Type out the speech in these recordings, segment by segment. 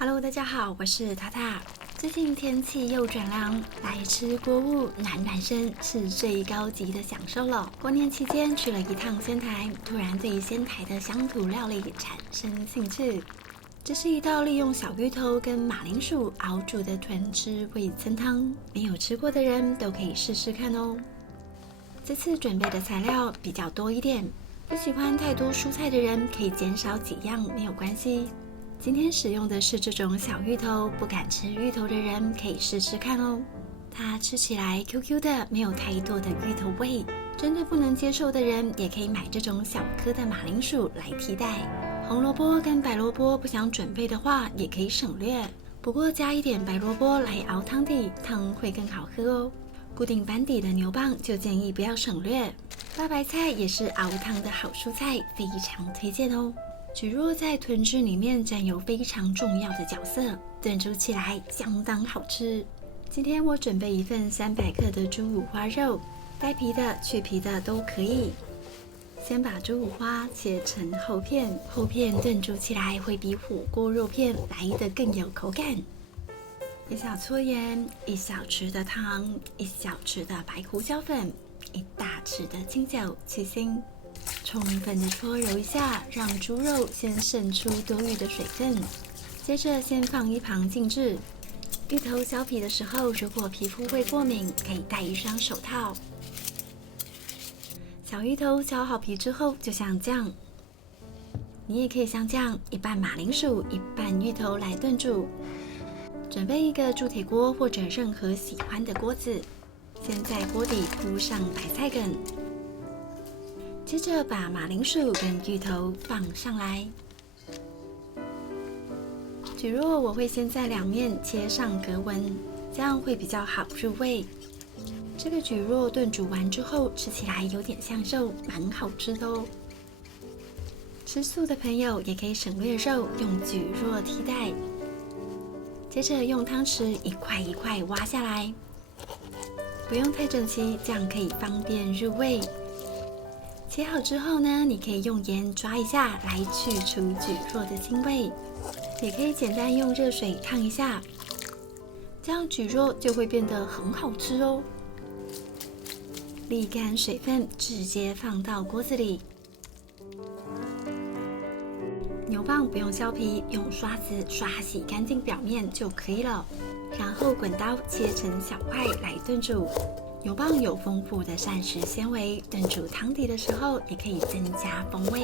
Hello， 大家好，我是塔塔。最近天气又转凉，来吃锅物暖身是最高级的享受了。过年期间去了一趟仙台，突然对仙台的乡土料理产生兴趣。这是一道利用小芋头跟马铃薯熬煮的豚汁味噌汤，没有吃过的人都可以试试看哦。这次准备的材料比较多一点，不喜欢太多蔬菜的人可以减少几样，没有关系。今天使用的是这种小芋头，不敢吃芋头的人可以试试看哦。它吃起来 QQ 的，没有太多的芋头味。真的不能接受的人，也可以买这种小颗的马铃薯来替代。红萝卜跟白萝卜不想准备的话，也可以省略。不过加一点白萝卜来熬汤底，汤会更好喝哦。固定班底的牛蒡就建议不要省略。大白菜也是熬汤的好蔬菜，非常推荐哦。蒟蒻在豚汁里面占有非常重要的角色，炖煮起来相当好吃。今天我准备一份300克的猪五花肉，带皮的、去皮的都可以。先把猪五花切成厚片，厚片炖煮起来会比火锅肉片来得更有口感。1小撮盐，1小匙的糖，1小匙的白胡椒粉，1大匙的清酒去腥。充分的搓揉一下，让猪肉先渗出多余的水分，接着先放一旁静置。芋头削皮的时候，如果皮肤会过敏，可以戴一双手套。小芋头削好皮之后，就像这样。你也可以像这样，一半马铃薯，一半芋头来炖煮。准备一个铸铁锅或者任何喜欢的锅子，先在锅底铺上白菜梗。接着把马铃薯跟芋头放上来，蒟蒻我会先在两面切上格纹，这样会比较好入味。这个蒟蒻炖煮完之后，吃起来有点像肉，蛮好吃的哦。吃素的朋友也可以省略肉，用蒟蒻替代。接着用汤匙一块一块挖下来，不用太整齐，这样可以方便入味。切好之后呢，你可以用盐抓一下来去除蒟蒻的腥味，也可以简单用热水烫一下，这样蒟蒻就会变得很好吃哦。沥干水分，直接放到锅子里。牛蒡不用削皮，用刷子刷洗干净表面就可以了，然后滚刀切成小块来炖煮。牛蒡有丰富的膳食纤维，炖煮汤底的时候也可以增加风味。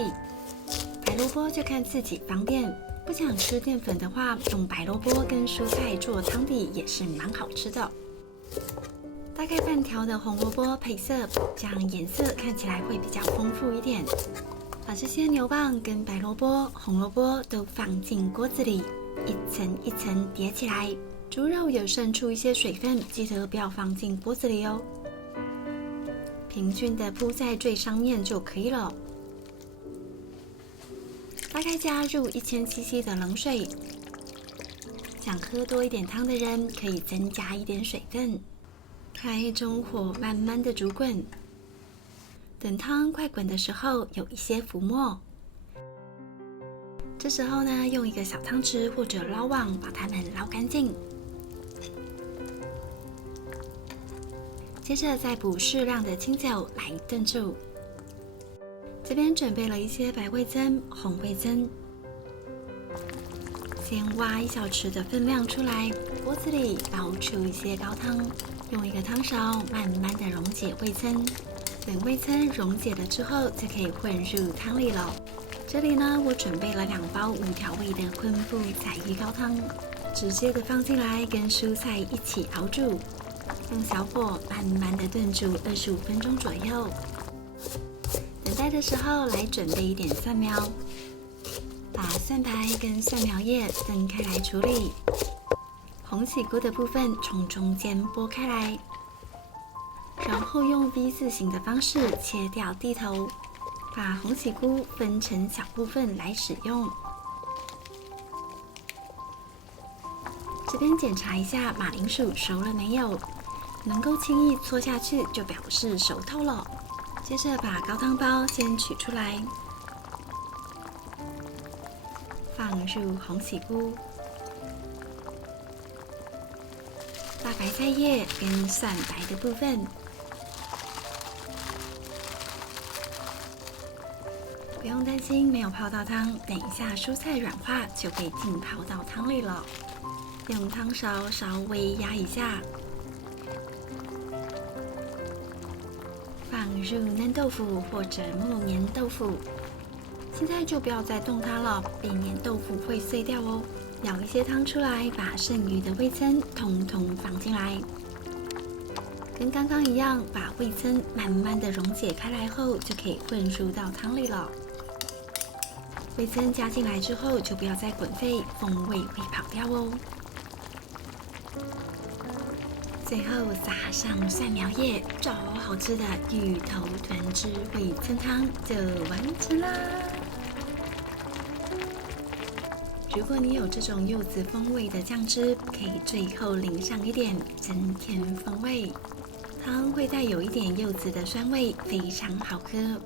白萝卜就看自己方便，不想吃淀粉的话，用白萝卜跟蔬菜做汤底也是蛮好吃的。大概半条的红萝卜配色，这样颜色看起来会比较丰富一点。把这些牛蒡跟白萝卜、红萝卜都放进锅子里，一层一层叠起来。猪肉有渗出一些水分，记得不要放进锅子里哦。平均的铺在最上面就可以了。大概加入1000cc 的冷水，想喝多一点汤的人可以增加一点水分。开中火慢慢的煮滚，等汤快滚的时候有一些浮沫。这时候呢，用一个小汤匙或者捞网把它们捞干净。接着再补适量的清酒来炖煮。这边准备了一些白味噌、红味噌，先挖1小匙的分量出来，锅子里倒出一些高汤，用一个汤勺慢慢的溶解味噌。等味噌溶解了之后，就可以混入汤里了。这里呢，我准备了2包无调味的昆布彩鱼高汤，直接的放进来跟蔬菜一起熬煮。用小火慢慢的炖煮25分钟左右。等待的时候来准备一点蒜苗，把蒜白跟蒜苗叶分开来处理。红喜菇的部分从中间剥开来，然后用 V 字形的方式切掉蒂头，把红喜菇分成小部分来使用。这边检查一下马铃薯熟了没有。能够轻易搓下去就表示熟透了。接着把高汤包先取出来，放入红喜菇，大白菜叶跟蒜白的部分。不用担心没有泡到汤，等一下蔬菜软化就会浸泡到汤里了。用汤勺稍微压一下，放入嫩豆腐或者木棉豆腐。现在就不要再动它了，避免豆腐会碎掉哦。舀一些汤出来，把剩余的味噌统统放进来。跟刚刚一样，把味噌慢慢的溶解开来后，就可以混入到汤里了。味噌加进来之后，就不要再滚沸，风味会跑掉哦。最后撒上蒜苗叶，超好吃的芋头豚汁味噌汤就完成啦！如果你有这种柚子风味的酱汁，可以最后淋上一点，增添风味。汤会带有一点柚子的酸味，非常好喝。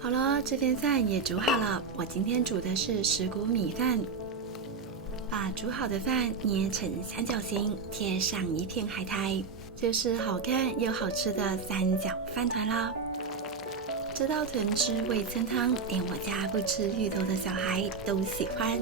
好了，这边饭也煮好了。我今天煮的是石谷米饭，把煮好的饭捏成三角形，贴上一片海苔，就是好看又好吃的三角饭团啦。这道豚汁味噌汤，连我家不吃芋头的小孩都喜欢。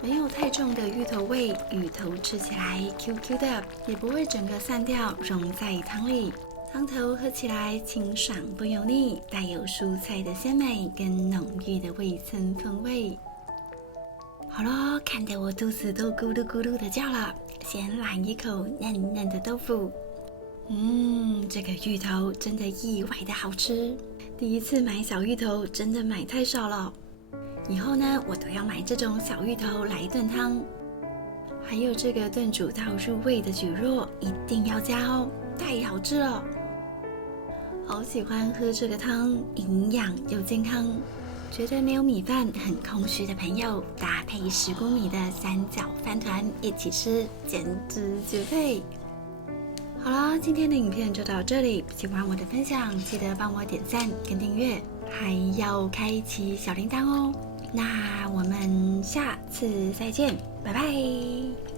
没有太重的芋头味，芋头吃起来 QQ 的，也不会整个散掉，溶在汤里。汤头喝起来清爽不油腻，带有蔬菜的鲜美跟浓郁的味噌风味。好咯，看得我肚子都咕噜咕噜的叫了，先来一口嫩嫩的豆腐。这个芋头真的意外的好吃。第一次买小芋头，真的买太少了。以后呢，我都要买这种小芋头来炖汤。还有这个炖煮到入味的蒟蒻，一定要加哦，太好吃了。好喜欢喝这个汤，营养又健康。觉得没有米饭很空虚的朋友，搭配石谷米的三角饭团一起吃，简直绝配。好了，今天的影片就到这里。喜欢我的分享，记得帮我点赞跟订阅，还要开启小铃铛哦。那我们下次再见，拜拜。